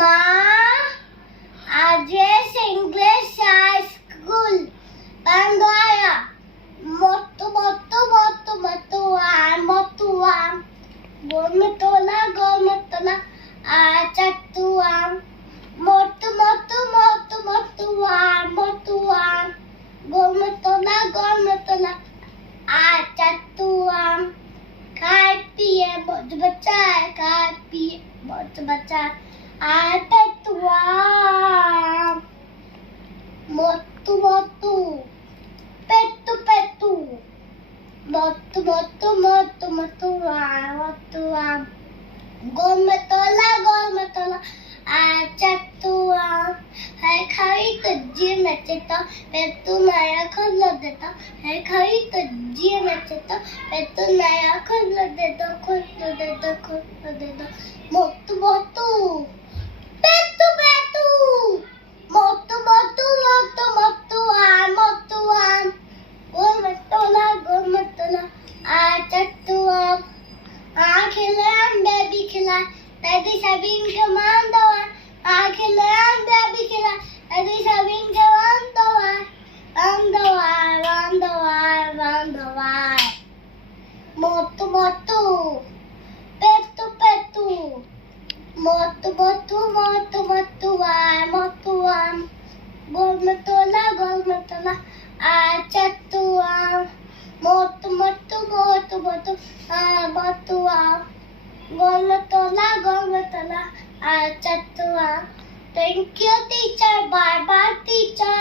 Ma, address English High School, Bandara. Motu, motu, motu, motu, motuam. Gormatola, chatuam. Motu, motu, motu, motuam. Gormatola, chatuam. Khai piye, बहुत बच्चा है, khai piye, बहुत बच्चा है. Chatuam. Motu, motu. Petu, petu. Motu, motu, motu, motuam. Gormatola, chatuam. है खाई तो जी नचता, पेटू नया खुल देता. है खाई तो जी नचता, पेटू नया खुल देता. मोटू मोटू, पेटू पेटू. मोटू मोटू, मोटू मोटुआम. गोमतोला, चटुआम. खिलाम बेबी खिला, बेबी सबिन के मान दो. खिलाम बेबी खिला, बेबी सबिन के मान दो. मोटू मोटू, पेटू पेटू. मोटू मोटू, मोटुआम. गोमतोला, चटुआम. मोटू मोटू, मोटुआम. गोमतोला, चटुआम. Thank you, teacher. Bye bye, teacher.